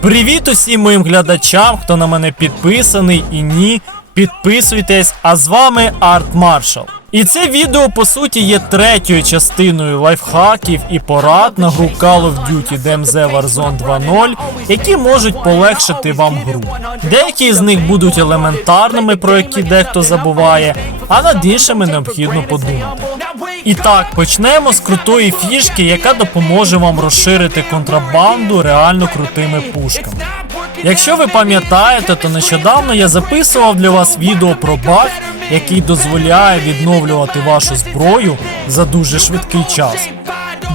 Привіт усім моїм глядачам, хто на мене підписаний і ні, підписуйтесь, а з вами Арт Маршал. І це відео по суті є третьою частиною лайфхаків і порад на гру Call of Duty DMZ Warzone 2.0, які можуть полегшити вам гру. Деякі з них будуть елементарними, про які дехто забуває, а над іншими необхідно подумати. І так, почнемо з крутої фішки, яка допоможе вам розширити контрабанду реально крутими пушками. Якщо ви пам'ятаєте, то нещодавно я записував для вас відео про баг, який дозволяє відновлювати вашу зброю за дуже швидкий час.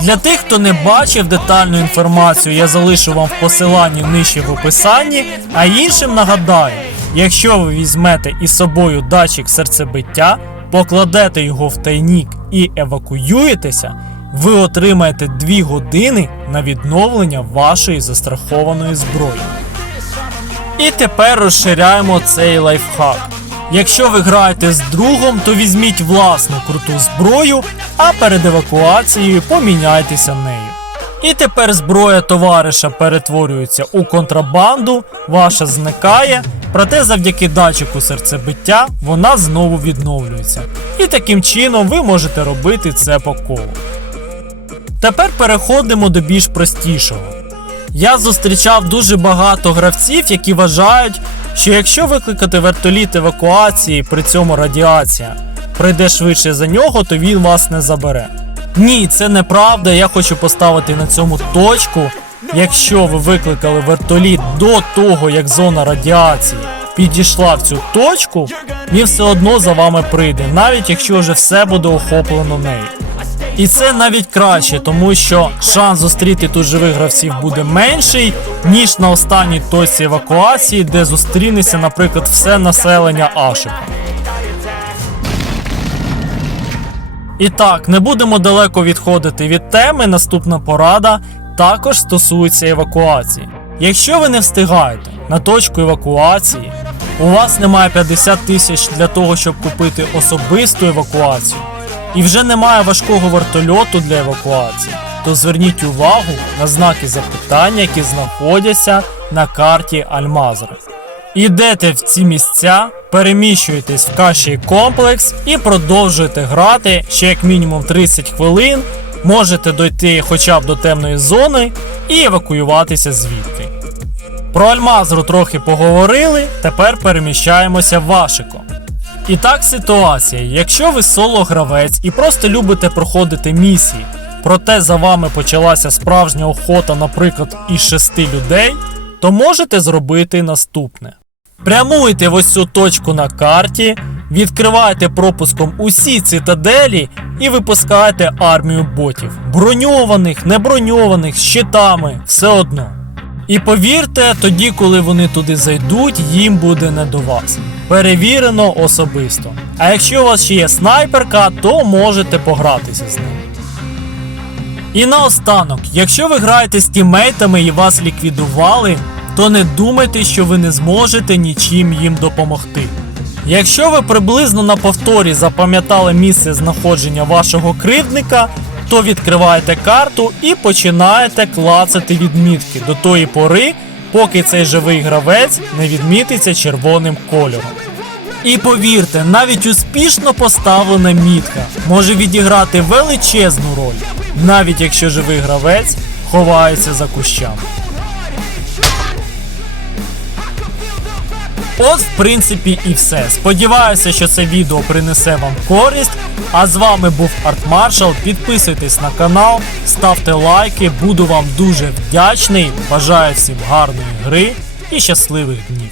Для тих, хто не бачив детальну інформацію, я залишу вам в посиланні нижче в описанні, а іншим нагадаю, якщо ви візьмете із собою датчик серцебиття, покладете його в тайник і евакуюєтеся, ви отримаєте 2 години на відновлення вашої застрахованої зброї. І тепер розширяємо цей лайфхак. Якщо ви граєте з другом, то візьміть власну круту зброю, а перед евакуацією поміняйтеся нею. І тепер зброя товариша перетворюється у контрабанду, ваша зникає, проте завдяки датчику серцебиття вона знову відновлюється. І таким чином ви можете робити це по колу. Тепер переходимо до більш простішого. Я зустрічав дуже багато гравців, які вважають, що якщо викликати вертоліт евакуації, при цьому радіація прийде швидше за нього, то він вас не забере. Ні, це неправда, я хочу поставити на цьому точку. Якщо ви викликали вертоліт до того, як зона радіації підійшла в цю точку, він все одно за вами прийде, навіть якщо вже все буде охоплено нею. І це навіть краще, тому що шанс зустріти тут живих гравців буде менший, ніж на останній точці евакуації, де зустрінеться, наприклад, все населення Ашика. І так, не будемо далеко відходити від теми, наступна порада також стосується евакуації. Якщо ви не встигаєте на точку евакуації, у вас немає 50 тисяч для того, щоб купити особисту евакуацію, і вже немає важкого вертольоту для евакуації, то зверніть увагу на знаки запитання, які знаходяться на карті Аль-Мазри. Ідете в ці місця, переміщуєтесь в кащий комплекс і продовжуєте грати ще як мінімум 30 хвилин, можете дойти хоча б до темної зони і евакуюватися звідти. Про Аль-Мазру трохи поговорили, тепер переміщаємося в Ашико. І так ситуація, якщо ви соло-гравець і просто любите проходити місії, проте за вами почалася справжня охота, наприклад, із 6 людей, то можете зробити наступне. Прямуйте в ось цю точку на карті, відкриваєте пропуском усі цитаделі і випускаєте армію ботів. Броньованих, неброньованих, з щитами, все одно. І повірте, тоді, коли вони туди зайдуть, їм буде не до вас. Перевірено особисто. А якщо у вас ще є снайперка, то можете погратися з ним. І наостанок, якщо ви граєте з тіммейтами і вас ліквідували, то не думайте, що ви не зможете нічим їм допомогти. Якщо ви приблизно на повторі запам'ятали місце знаходження вашого кривдника, то відкриваєте карту і починаєте клацати відмітки до тої пори, поки цей живий гравець не відмітиться червоним кольором. І повірте, навіть успішно поставлена мітка може відіграти величезну роль, навіть якщо живий гравець ховається за кущами. От, в принципі, і все. Сподіваюся, що це відео принесе вам користь. А з вами був Арт Маршал. Підписуйтесь на канал, ставте лайки, буду вам дуже вдячний. Бажаю всім гарної гри і щасливих днів.